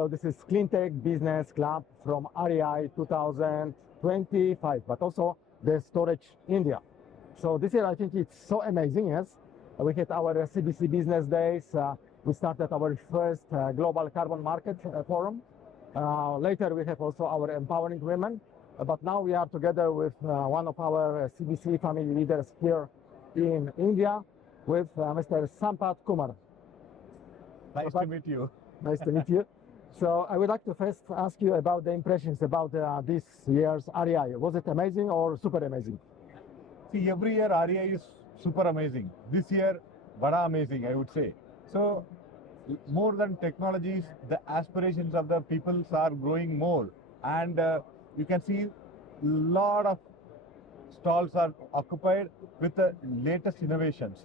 Hello, this is CleanTech Business Club from REI 2025, but also the Storage India. So this year I think it's so amazing, yes. We had our CBC Business Days. We started our first Global Carbon Market Forum. Later we have also our Empowering Women. But now we are together with one of our CBC family leaders here in India with Mr. Sampath Kumar. Nice to meet you. Nice to meet you. So I would like to first ask you about the impressions about this year's REI. Was it amazing or super amazing? See, every year REI is super amazing. This year, bada amazing, I would say. So, more than technologies, the aspirations of the people are growing more. And you can see a lot of stalls are occupied with the latest innovations.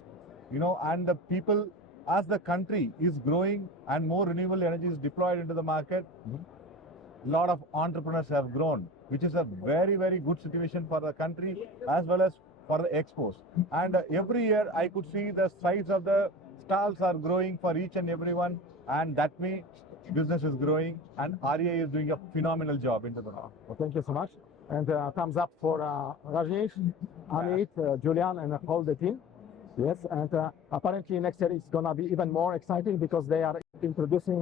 You know, and the people, as the country is growing and more renewable energy is deployed into the market, a lot of entrepreneurs have grown, which is a very, very good situation for the country as well as for the expos. And every year I could see the size of the stalls are growing for each and everyone, and that way business is growing and REI is doing a phenomenal job into the market. Well, thank you so much. And thumbs up for Rajneesh, Amit, Julian, and all the team. Yes, and apparently next year it's going to be even more exciting because they are introducing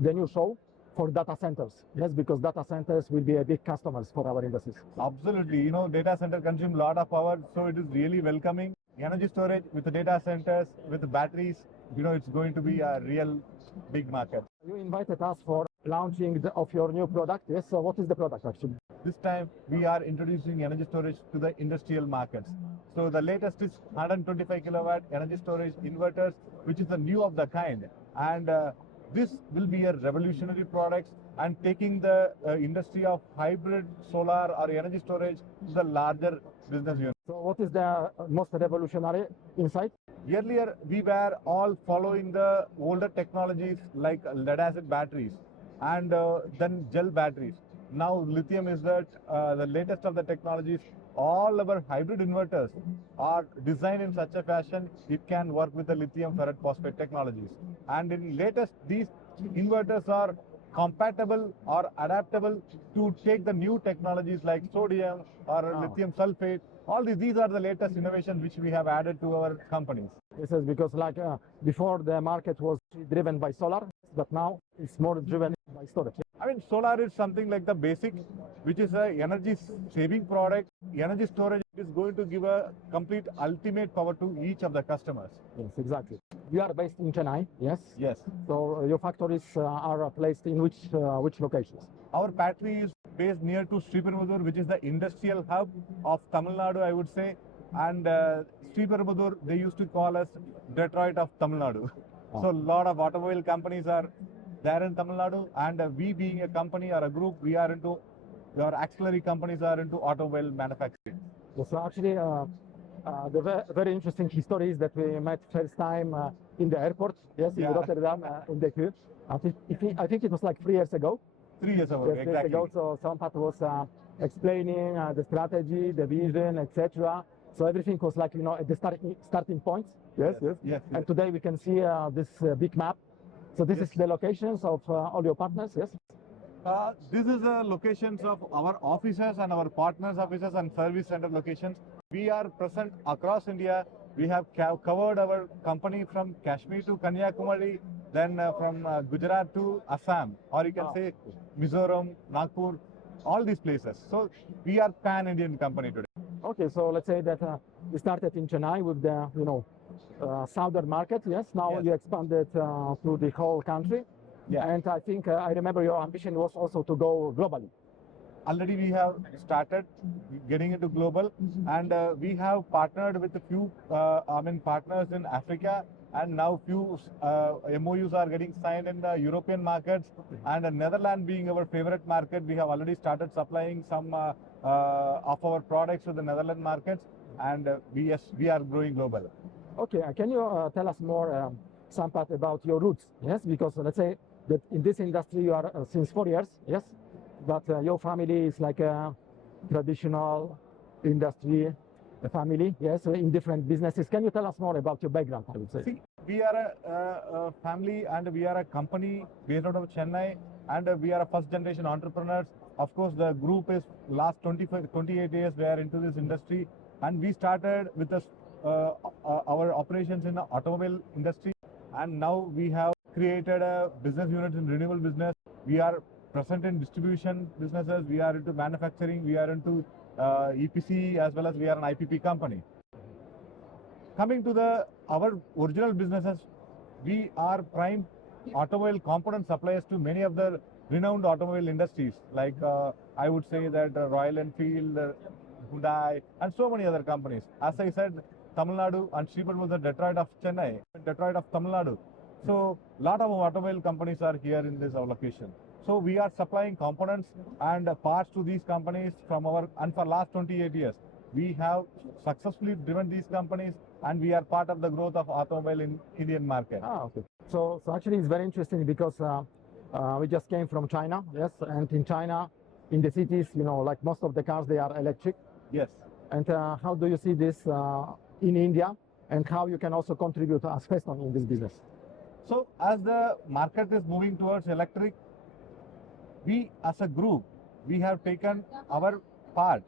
the new show for data centers. Yes, because data centers will be a big customers for our industries. Absolutely. You know, data center consume a lot of power, so it is really welcoming. Energy storage with the data centers, with the batteries, you know, it's going to be a real big market. You invited us for launching of your new product. Yes, so what is the product actually? This time we are introducing energy storage to the industrial markets. So the latest is 125 kilowatt energy storage inverters, which is the new of the kind. And this will be a revolutionary product and taking the industry of hybrid solar or energy storage to the larger business unit. So what is the most revolutionary insight? Earlier, we were all following the older technologies like lead acid batteries and then gel batteries. Now lithium is the latest of the technologies. All our hybrid inverters are designed in such a fashion it can work with the lithium ferrite phosphate technologies. And in latest, these inverters are compatible or adaptable to take the new technologies like sodium or lithium sulfate. All these are the latest innovations which we have added to our companies. This is because like before the market was driven by solar, but now it's more driven by storage. I mean, solar is something like the basic, which is a energy saving product. Energy storage is going to give a complete ultimate power to each of the customers. Yes, exactly. You are based in Chennai, yes? Yes. So your factories are placed in which locations? Our factory is based near to Sriperumbudur, which is the industrial hub of Tamil Nadu, I would say. And Sriperumbudur, they used to call us Detroit of Tamil Nadu. Oh. So a lot of automobile companies are there in Tamil Nadu, and we being a company or a group, we are into, our auxiliary companies are into automobile manufacturing. Yes, so actually, the very interesting history is that we met first time in the airport, yes, in Rotterdam, in the queue. I think it was like 3 years ago. 3 years ago, yes, exactly. 3 years ago, so Sampath was explaining the strategy, the vision, etc. So everything was like, you know, at the starting point. Yes, yes. Yes. And today we can see this big map. So this is the locations of all your partners, yes? This is the locations of our offices and our partners' offices and service center locations. We are present across India. We have covered our company from Kashmir to Kanyakumari, then from Gujarat to Assam, or you can say Mizoram, Nagpur, all these places. So we are pan-Indian company today. Okay, so let's say that we started in Chennai with the, you know, southern market, yes? Now you expanded to the whole country. Yeah. And I think, I remember your ambition was also to go globally. Already we have started getting into global, and we have partnered with a few partners in Africa, and now few MOUs are getting signed in the European markets, and Netherlands being our favorite market, we have already started supplying some of our products to the Netherlands markets, and we are growing global. Okay, can you tell us more, Sampath, about your roots? Yes, because let's say that in this industry you are since 4 years, yes, but your family is like a traditional industry family, yes, in different businesses. Can you tell us more about your background, I would say? See, we are a family and we are a company based out of Chennai, and we are a first generation entrepreneurs. Of course, the group is last 28 years we are into this industry, and we started with our operations in the automobile industry, and now we have created a business unit in renewable business. We are present in distribution businesses, we are into manufacturing, we are into EPC, as well as we are an IPP company. Coming to our original businesses, we are prime automobile component suppliers to many of the renowned automobile industries, like I would say that Royal Enfield, Hyundai, and so many other companies. As I said, Tamil Nadu and Sripet was the Detroit of Chennai, Detroit of Tamil Nadu. So, lot of automobile companies are here in this location. So, we are supplying components and parts to these companies and for last 28 years. We have successfully driven these companies, and we are part of the growth of automobile in Indian market. Okay. So actually it's very interesting because we just came from China, yes, and in China, in the cities, like most of the cars, they are electric. Yes. And how do you see this in India, and how you can also contribute as Feston in this business? So as the market is moving towards electric, we as a group, we have taken our part.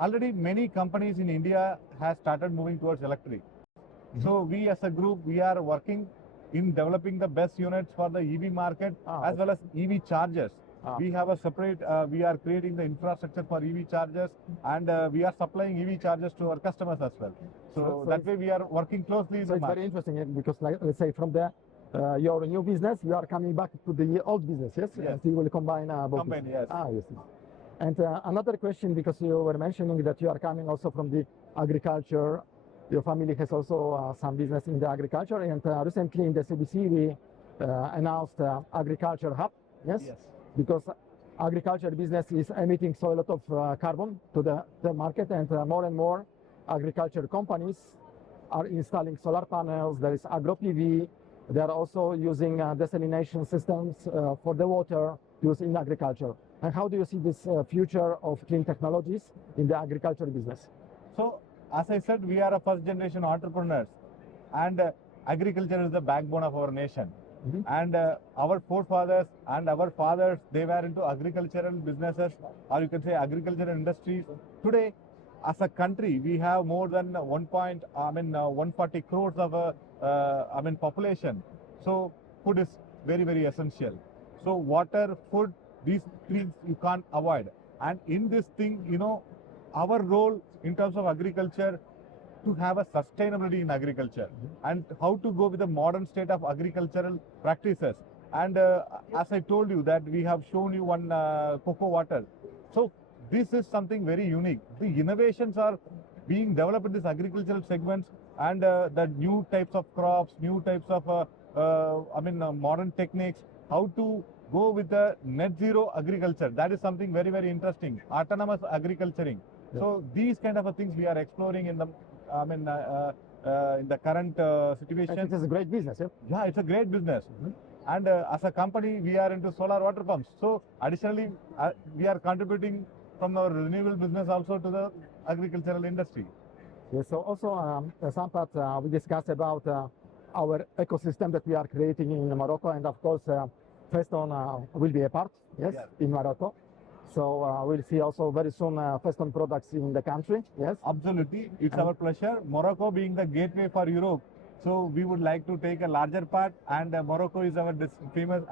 Already many companies in India have started moving towards electric. So we as a group, we are working in developing the best units for the EV market as well as EV chargers. We have a separate, we are creating the infrastructure for EV chargers, and we are supplying EV chargers to our customers as well. So that way we are working closely in the market. It's very interesting because, like, let's say from your new business, you are coming back to the old business, yes? Yes. So you will combine both. Combine, yes. Yes. And another question, because you were mentioning that you are coming also from the agriculture. Your family has also some business in the agriculture, and recently in the CBC we announced agriculture hub, yes? Yes. Because agriculture business is emitting so a lot of carbon to the market, and more agriculture companies are installing solar panels. There is agro PV. They are also using desalination systems for the water used in agriculture. And how do you see this future of clean technologies in the agriculture business? So, as I said, we are a first generation entrepreneurs, and agriculture is the backbone of our nation. And our forefathers and our fathers, they were into agricultural businesses, or you can say agricultural industries. Today, as a country, we have more than 140 crores of population. So food is very, very essential. So water, food, these things you can't avoid. And in this thing, our role in terms of agriculture, to have a sustainability in agriculture and how to go with the modern state of agricultural practices. And as I told you that we have shown you one cocoa water. So this is something very unique. The innovations are being developed in this agricultural segments, and the new types of crops, new types of modern techniques, how to go with the net zero agriculture. That is something very, very interesting. Autonomous agriculturing. Yes. So these kind of things we are exploring in the in the current situation. It is a great business, yeah? Yeah, it's a great business. And as a company, we are into solar water pumps. So additionally, we are contributing from our renewable business also to the agricultural industry. Yes, so also, Sampath, we discussed about our ecosystem that we are creating in Morocco, and of course, Feston will be a part, yes, in Morocco. So we'll see also very soon Feston products in the country, yes? Absolutely, it's our pleasure. Morocco being the gateway for Europe, so we would like to take a larger part, and Morocco is our famous,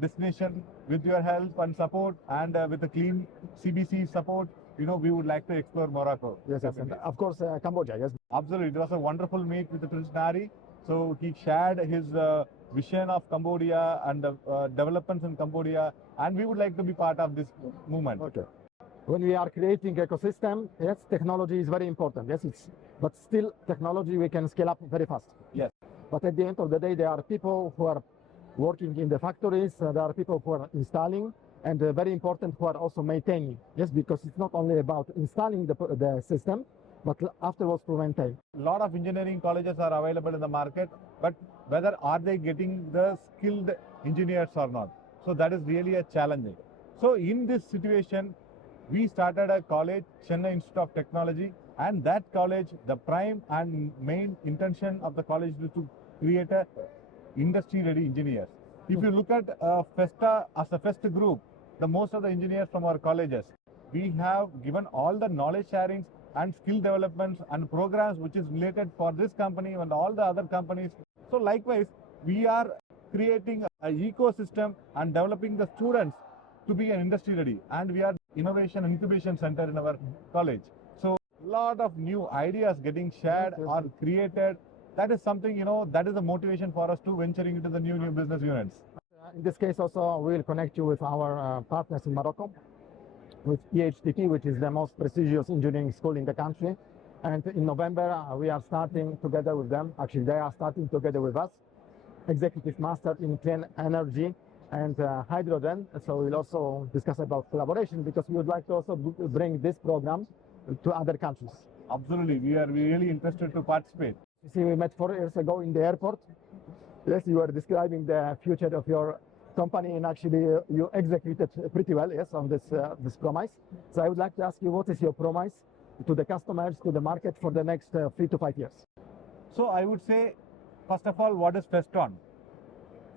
destination. With your help and support, and with the clean CBC support, we would like to explore Morocco. Yes, and of course Cambodia, yes? Absolutely, it was a wonderful meet with the Prince Nari. So he shared his vision of Cambodia and developments in Cambodia, and we would like to be part of this movement. Okay. When we are creating ecosystem, yes, technology is very important. Yes, but still technology we can scale up very fast. Yes. But at the end of the day, there are people who are working in the factories, there are people who are installing, and very important, who are also maintaining. Yes, because it's not only about installing the system, but afterwards to maintain. A lot of engineering colleges are available in the market, but whether are they getting the skilled engineers or not? So that is really a challenge. So in this situation, we started a college, Chennai Institute of Technology, and that college, the prime and main intention of the college is to create a industry-ready engineers. If you look at Festa as a Festa group, the most of the engineers from our colleges, we have given all the knowledge sharings and skill developments and programs which is related for this company and all the other companies. So likewise, we are creating an ecosystem and developing the students to be an industry ready, and we are innovation incubation center in our college. So lot of new ideas getting shared or created. That is something, that is the motivation for us to venturing into the new business units. In this case also, we will connect you with our partners in Morocco, with EHTP, which is the most prestigious engineering school in the country. And in November, we are starting together with them. Actually, they are starting together with us, Executive Master in Clean Energy and Hydrogen. So we'll also discuss about collaboration, because we would like to also bring this program to other countries. Absolutely, we are really interested to participate. You see, we met 4 years ago in the airport. Yes, you were describing the future of your company, and actually you executed pretty well, yes, on this promise. So I would like to ask you, what is your promise to the customers, to the market for the next 3 to 5 years? So I would say, first of all, what is Feston?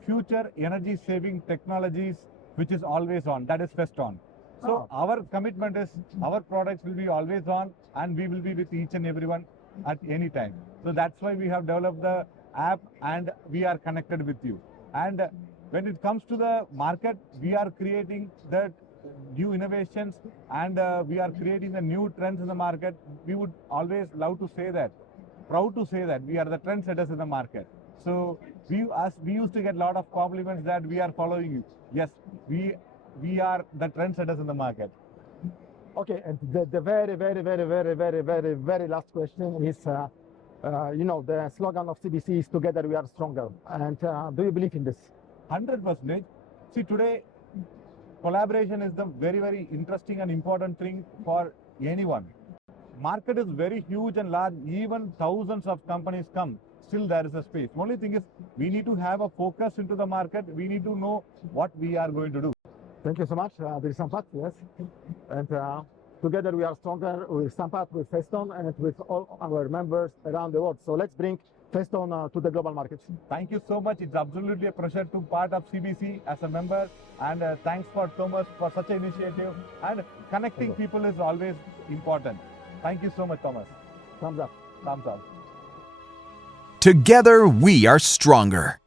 Future energy saving technologies, which is always on. That is Feston. So our commitment is our products will be always on, and we will be with each and everyone at any time. So that's why we have developed the app, and we are connected with you. And when it comes to the market, we are creating the new innovations, and we are creating the new trends in the market. We would always love to say that, proud to say that we are the trendsetters in the market. So we used to get a lot of compliments that we are following you. Yes, we are the trendsetters in the market. Okay, and the very last question is, the slogan of CBC is "Together we are stronger." And do you believe in this? 100%. See, today, collaboration is the very interesting and important thing for anyone. Market is very huge and large. Even thousands of companies come. Still there is a space. Only thing is, we need to have a focus into the market. We need to know what we are going to do. Thank you so much, this is Sampath, yes. And together we are stronger with Sampath, with Feston, and with all our members around the world. So let's bring Feston to the global markets. Thank you so much. It's absolutely a pleasure to part of CBC as a member. And thanks for Thomas for such an initiative. And connecting people is always important. Thank you so much, Thomas. Thumbs up. Thumbs up. Together we are stronger.